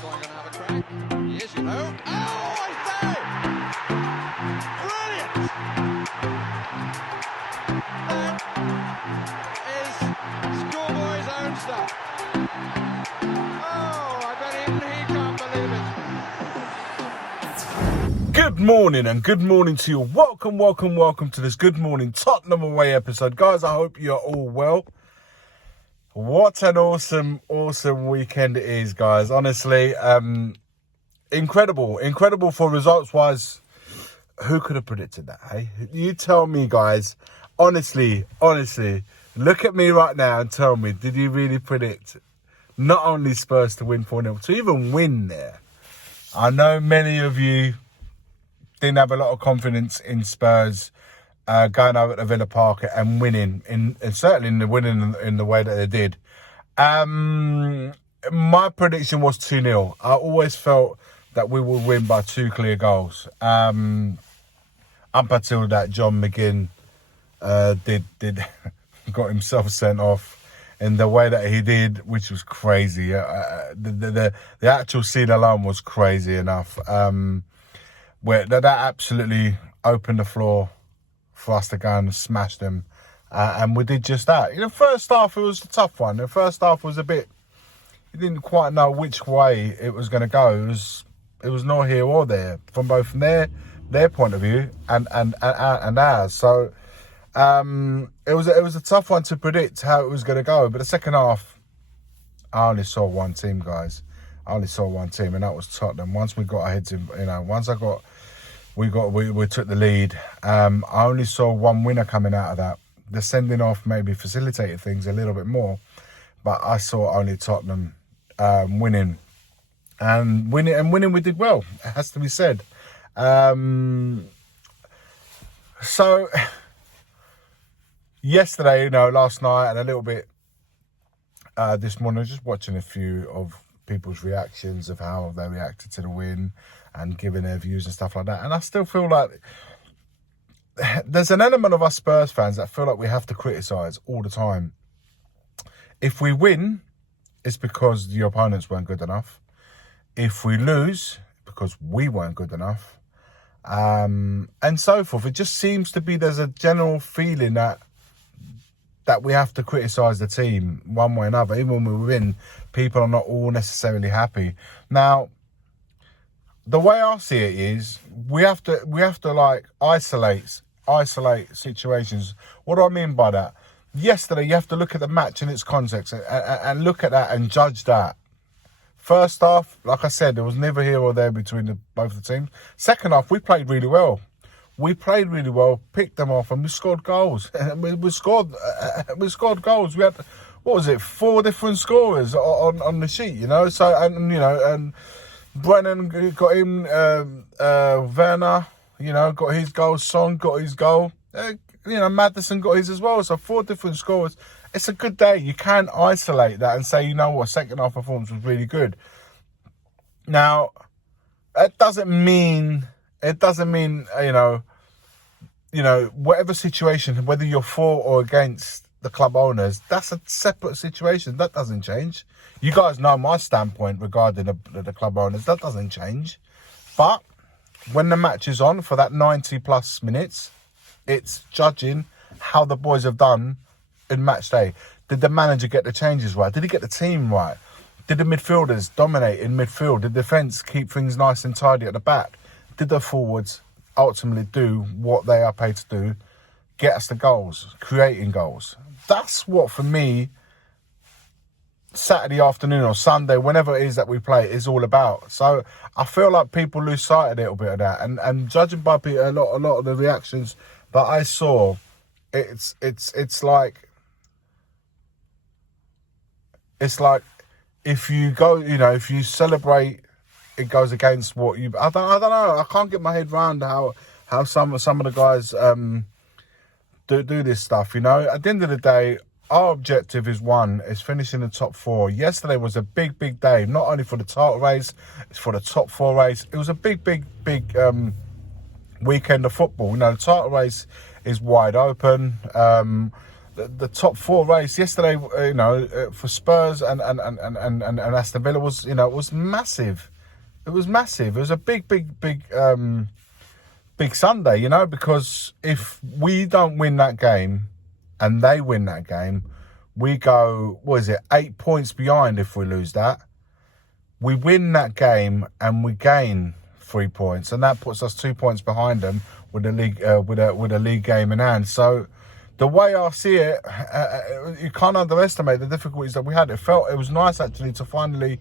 going to have a crack. He is, you know. Oh, I say! Brilliant! That is schoolboy's own stuff. Oh, I bet even he can't believe it. Good morning and good morning to you. Welcome to this Good Morning Tottenham Away episode. Guys, I hope you're all well. What an awesome weekend it is, guys. Honestly, incredible for results-wise. Who could have predicted that, hey? You tell me, guys. Honestly, look at me right now and tell me, did you really predict not only Spurs to win 4-0, to even win there? I know many of you didn't have a lot of confidence in Spurs going over to Villa Park and winning, and certainly in the winning in the way that they did. My prediction was 2-0. I always felt that we would win by 2 clear goals. Up until that, John McGinn did got himself sent off in the way that he did, which was crazy. The actual scene alone was crazy enough. Where that absolutely opened the floor for us to go and smash them. And we did just that. The first half, it was a tough one. The first half was a bit, you didn't quite know which way it was going to go. It was not here or there from both their point of view and ours. So it was a tough one to predict how it was going to go. But the second half, I only saw one team, guys. And that was Tottenham. Once we got our heads in, we took the lead. I only saw one winner coming out of that. The sending off maybe facilitated things a little bit more, but I saw only Tottenham winning. And winning, we did well. It has to be said. So yesterday, last night, and a little bit this morning, just watching a few of people's reactions of how they reacted to the win and giving their views and stuff like that. And I still feel like there's an element of us Spurs fans that feel like we have to criticise all the time. If we win, it's because the opponents weren't good enough. If we lose, because we weren't good enough. And so forth. It just seems to be there's a general feeling that we have to criticise the team one way or another. Even when we win, people are not all necessarily happy. Now, the way I see it is we have to like isolate situations. What do I mean by that? Yesterday, you have to look at the match in its context and look at that and judge that. First half, like I said, there was never here or there between both the teams. Second half, we played really well. Picked them off, and we scored goals. we scored goals. We had, 4 different scorers on the sheet, So, and Brennan got him, Werner, got his goal. Son got his goal. Maddison got his as well. So 4 different scorers. It's a good day. You can isolate that and say, second half performance was really good. Now, it doesn't mean, whatever situation, whether you're for or against the club owners, that's a separate situation. That doesn't change. You guys know my standpoint regarding the club owners. That doesn't change. But when the match is on for that 90 plus minutes, it's judging how the boys have done in match day. Did the manager get the changes right? Did he get the team right? Did the midfielders dominate in midfield? Did the defence keep things nice and tidy at the back? Did the forwards ultimately do what they are paid to do, get us the goals, creating goals? That's what, for me, Saturday afternoon or Sunday, whenever it is that we play, is all about. So I feel like people lose sight of a little bit of that. And judging by a lot of the reactions that I saw, it's like if you go, if you celebrate, it goes against what you. I don't know. I can't get my head around how some of the guys do this stuff. At the end of the day, our objective is finishing the top 4. Yesterday was a big day, not only for the title race, it's for the top 4 race. It was a big weekend of football. The title race is wide open. the top four race yesterday, for Spurs and Aston Villa was, it was massive. It was massive. It was a big Sunday, because if we don't win that game and they win that game, we go, 8 points behind if we lose that. We win that game and we gain 3 points, and that puts us 2 points behind them with the league with a league game in hand. So the way I see it, you can't underestimate the difficulties that we had. It was nice actually to finally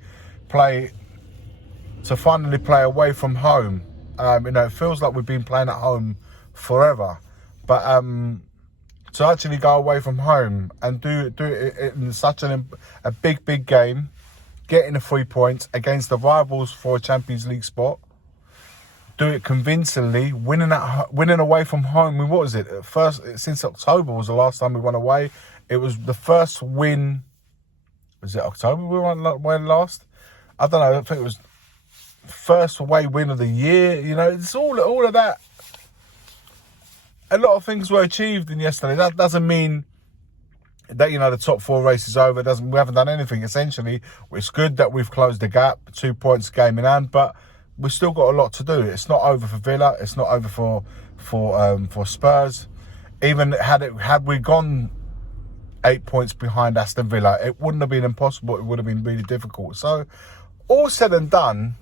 play away from home. It feels like we've been playing at home forever, but to actually go away from home and do it in such a big game, getting the 3 points against the rivals for a Champions League spot, do it convincingly, winning away from home. What was it? First since October was the last time we won away. It was the first win. Was it October we won last? I don't know. I think it was first away win of the year. It's all of that. A lot of things were achieved in yesterday. That doesn't mean that the top four race is over. We haven't done anything. Essentially, it's good that we've closed the gap, 2 points game in hand, but we've still got a lot to do. It's not over for Villa. It's not over for Spurs. Even had we gone 8 points behind Aston Villa, it wouldn't have been impossible. It would have been really difficult. So, all said and done,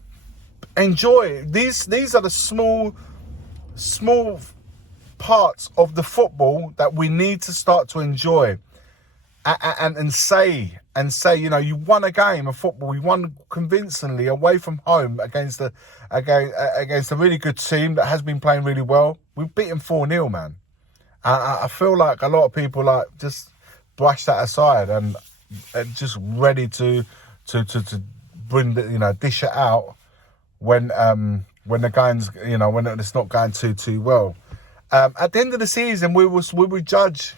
enjoy. These are the small parts of the football that we need to start to enjoy, and say, you won a game of football. You won convincingly away from home against a really good team that has been playing really well. We've beaten 4-0, man. I feel like a lot of people just brush that aside and just ready to bring dish it out when the game's when it's not going too well. At the end of the season, we will judge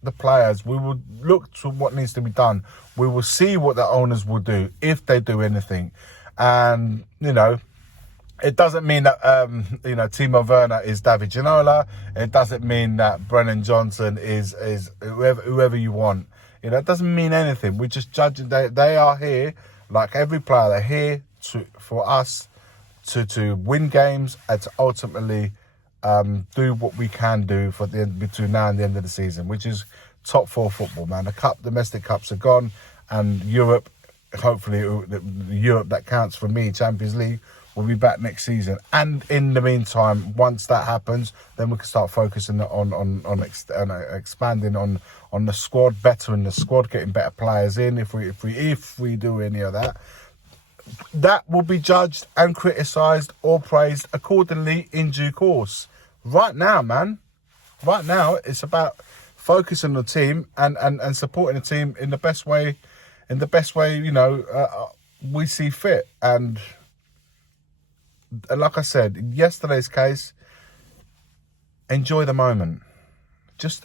the players. We will look to what needs to be done. We will see what the owners will do, if they do anything. And it doesn't mean that Timo Werner is David Ginola. It doesn't mean that Brennan Johnson is whoever you want. It doesn't mean anything. We're just judging. They are here, like every player. They're here for us to win games and to ultimately do what we can do between now and the end of the season, which is top four football, man. The domestic cups are gone, and Europe, hopefully the Europe that counts for me, Champions League, will be back next season. And in the meantime, once that happens, then we can start focusing on expanding on the squad, bettering the squad, getting better players in. If we do any of that, that will be judged and criticised or praised accordingly in due course. Right now, man, it's about focusing on the team and supporting the team in the best way, we see fit. And like I said, in yesterday's case, enjoy the moment. Just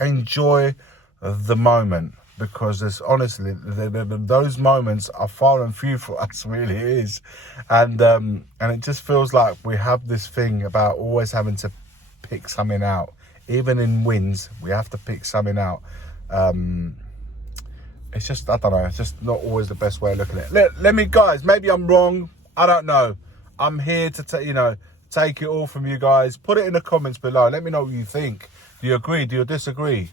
enjoy the moment. Because there's honestly, those moments are far and few for us, really is. And it just feels like we have this thing about always having to pick something out. Even in wins, we have to pick something out. It's just, I don't know, it's just not always the best way of looking at it. Let me, guys, maybe I'm wrong. I don't know. I'm here to, take it all from you guys. Put it in the comments below. Let me know what you think. Do you agree? Do you disagree?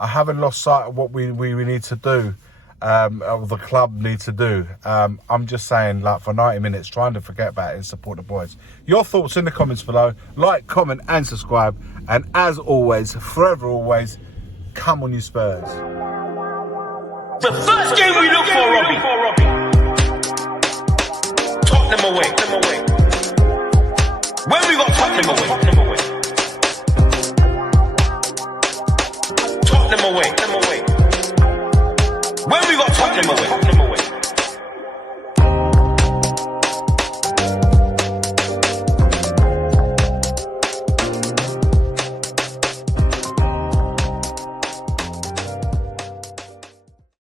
I haven't lost sight of what we need to do, or the club need to do. I'm just saying, for 90 minutes, trying to forget about it and support the boys. Your thoughts in the comments below. Like, comment, and subscribe. And as always, forever always, come on you Spurs. The first game we look for, Robbie. Tottenham away. When we got Tottenham away.